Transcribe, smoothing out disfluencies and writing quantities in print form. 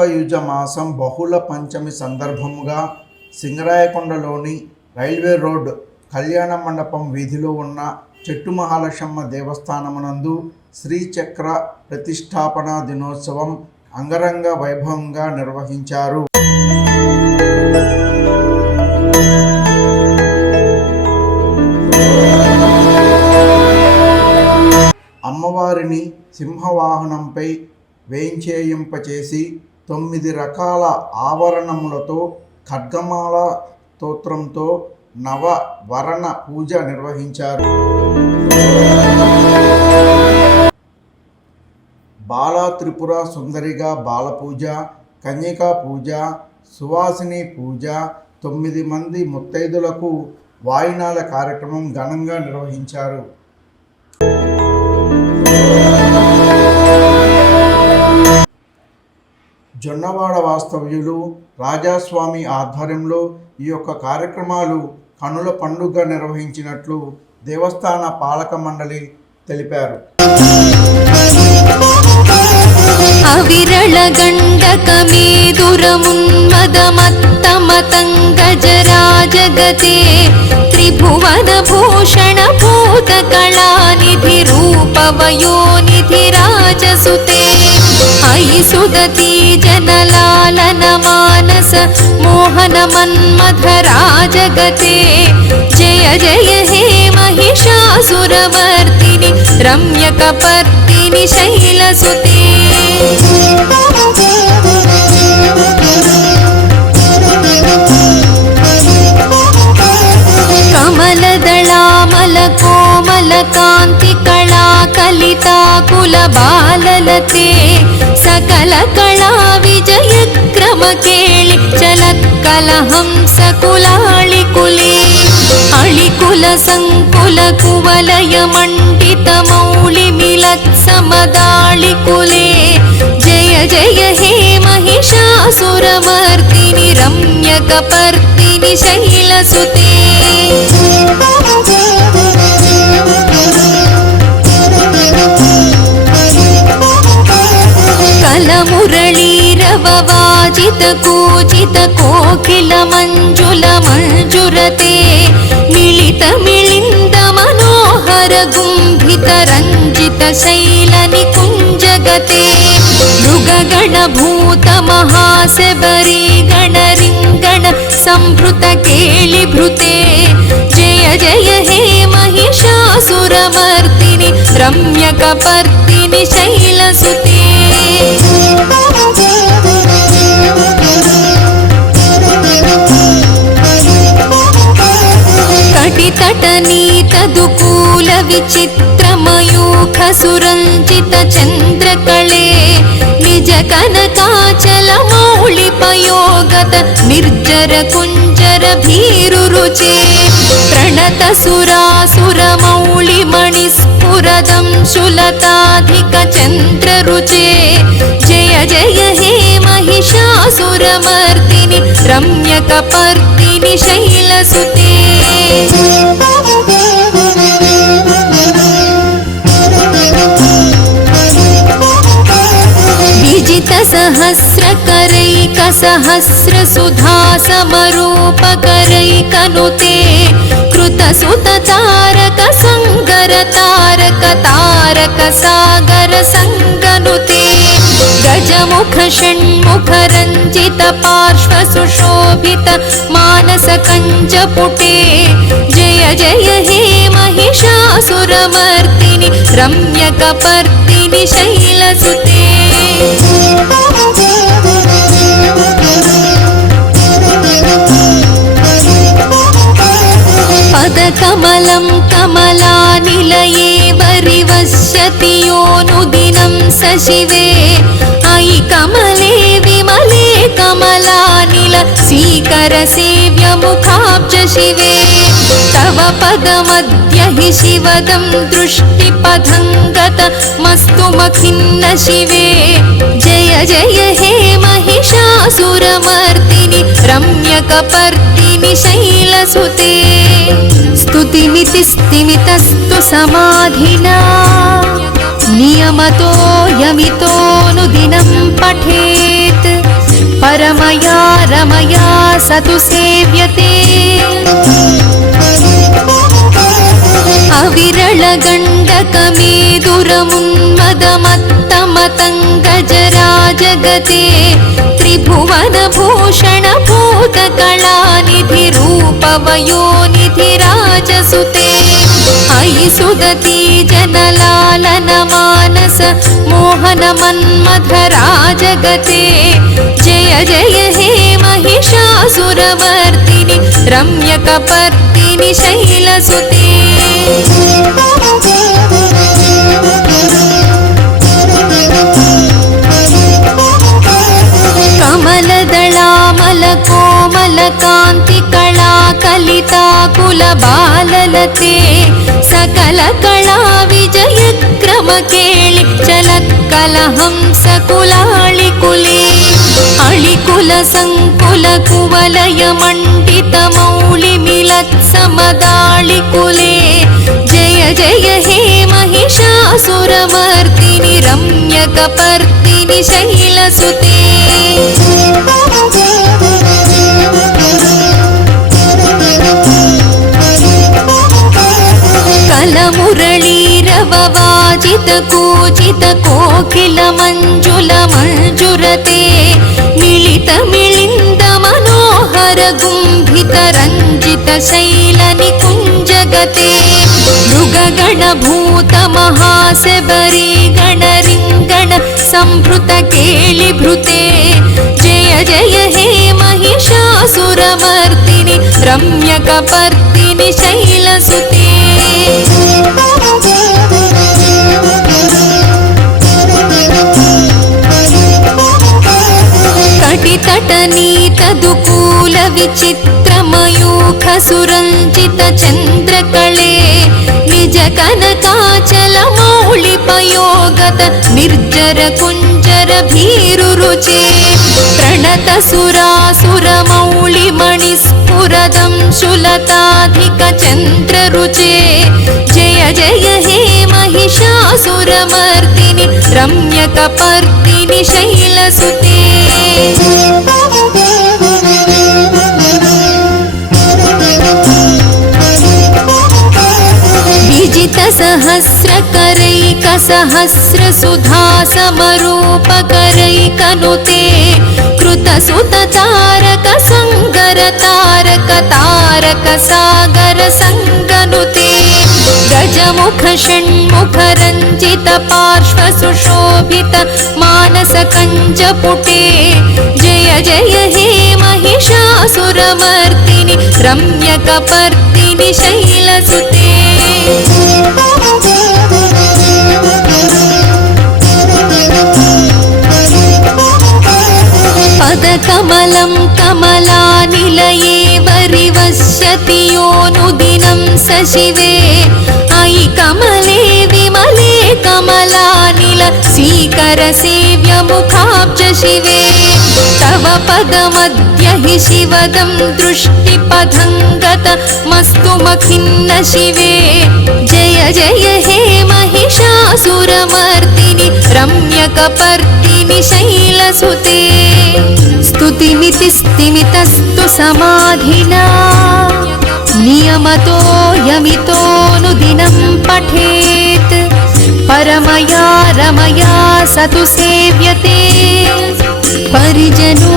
ఆశ్వయుజ మాసం బహుళ పంచమి సందర్భముగా సింగరాయకొండలోని railway road కళ్యాణ మండపం వీధిలో ఉన్న చెట్టు మహాలక్ష్మమ్మ దేవస్థానమునందు శ్రీచక్ర ప్రతిష్టాపన దినోత్సవం అంగరంగ వైభవంగా నిర్వహించారు. అమ్మవారిని సింహవాహనంపై వేంచేయింపచేసి 9 రకాల ఆభరణములతో ఖడ్గమాల స్తోత్రంతో నవవరణ పూజ నిర్వహించారు. బాలా త్రిపుర సుందరిగా బాలపూజ, కన్యకా పూజ, సువాసిని పూజ, 9 మంది ముత్తైదులకు వాయినాల కార్యక్రమం ఘనంగా నిర్వహించారు. జొన్నవాడ వాస్తవ్యులు రాజాస్వామి ఆధ్వర్యంలో ఈ యొక్క కార్యక్రమాలు కనుల పండుగ నిర్వహించినట్లు దేవస్థాన పాలక మండలి తెలిపారు. అవిరళ గండక మేదురమున్మదమత్తమతంగజరాజగతే త్రిభువన భూషణ భూత కళానిధి రూపవయోనిధి రాజసుతే అయి సుదతి జనలాలన మానస మోహన మన్మథ రాజగతే జయ జయ హే महिषासुरमर्दिनि रम्यकपर्दिनि शैलसुते कमलदलामलकोमलकान्तिकला कलिताकुलबाललते सकल कला विजयक्रमकेळि चलत्कलहंसकुलाळिकुले अळिकुल संकुल कुवलय मंडित मौलि मिलत्समदाळिकुले जय जय हे महिषासुरमर्दिनि रम्यकपर्दिनि शैलसुते कलमुरळीरववाजित कूजित कोकिल मंजुल मंजुरते मिलित मिलिंद मनोहर गुंभित रंजित शैल निकुंजगते मृगगण भूत महासेबरी गण रिंगण संभृत केलिभृते जय जय हे महिषासुरमर्दिनि रम्यकपर्दिनि शैलसुते कटितटनीतदुकूल विचित्रमयूख सुरञ्जित चन्द्रकळे निज कनकाचल मौलिपयोगत निर्जर कुञ्जर भीरुरुचे प्रणत सुरासुर मौलिमणिस्फुरदं शुलताधिक चन्द्ररुचे जय जय हे महिषासुरमर्दिनि रम्यकपर्दिनि शैलसुते विजित सहस्रकरैक सहस्र सुधा समरूपकरैकनुते कृत सुत तारक संगर तारक तारक सागर संगनुते गजमुख षण्मुख रञ्जित पार्श्व सुशोभित मानस कञ्जपुटे जय जय हे महिषासुरमर्दिनि रम्यकपर्दिनि शैलसुते पदकमलं कमलानिलये वरिवस्यति योऽनुदिनं स शिवे अयि कमले विमले कमलानिल स्वीकर सेव्य मुखाब्ज शिवे तव पदमद्य हि शिवदं दृष्टिपथङ्गत मस्तुमखिन्न शिवे जय जय हे महिषासुरमर्दिनि रम्यकपर्दिनि शैलसुते स्तुतिमिति स्तिमितस्तु समाधिना नियमतो यमितोऽनुदिनं पठेत् परमया रमया सतु सेव्यते अविरलगण्डकमेदुरमुन्मदमत्तमतङ्गजराजगते त्रिभुवनभूषणभूतकलानिधिरूपवयोनिधिराजसुते अयि सुदती जनलालनमानस मोहनमन्मथराजगते जय जय हे महिषासुरमर्दिनि रम्यकपर्दिनि शैलसुते कमलदलामलकोमलकान्तिकला कलिताकुलबाललते सकलकला विजयक्रमकेळि चलत्कलहंसकुलाळिकुले अळिकुलसङ्कुलकुवलयमण्डितमौलिमिलत्समदाळिकुले जय जय हे महिषासुरमर्दिनि रम्यकपर्दिनि शैलसुते कलमुरळीरववाजितकूजितकोकिलमञ्जुलमञ्जुरते मिलितमिलिन्दमनोहरगुम्भितरञ्जितशैलनिकुञ्जगते मृगगणभूतमहाशबरीगणरिङ्गण संभृतकेलिभृते जय जय हे महिषासुरमर्दिनि रम्यकपर्दिनि शैलसुते कटितटनीतदुकूलविचित्रमयूखसुरञ्जितचन्द्रकळे निजकनकाचलमौलिपयोगत निर्जरकुञ्जरभीरुरुचे प्रणतसुरासुरमौलिमणिस्फुरदंशुलताधिकचन्द्ररुचे जय जय हे महिषासुरमर्दिनि रम्यकपर्दिनि शैलसुते विजितसहस्रकरैकसहस्रसुधासमरूपकरैकनुते कृतसुततारकसङ्गरतारकतारकसागरसङ्गनुते गजमुखषण्मुखरञ्जितपार्श्वसुशोभित मानसकञ्जपुटे जय जय हे महिषासुरमर्दिनि रम्यकपर्दिनि शैलसुते पदकमलं कमलानिलये वरिवस्यति योऽनुदिनं स शिवे अयि कमले विमले कमलानिल स्वीकरसेव्यमुखाब्ज शिवे तव पदमद्य हि शिवदं दृष्टिपथङ्गत मस्तु मखिन्न शिवे जय जय हे महिषासुरमर्दिनि रम्यकपर्दिनि शैलसुते स्तुतिमितिस्तिमितस्तु समाधिना नियमतो यमितोऽनुदिनं पठेत् परमया रमया सतु सेव्यते परिजनो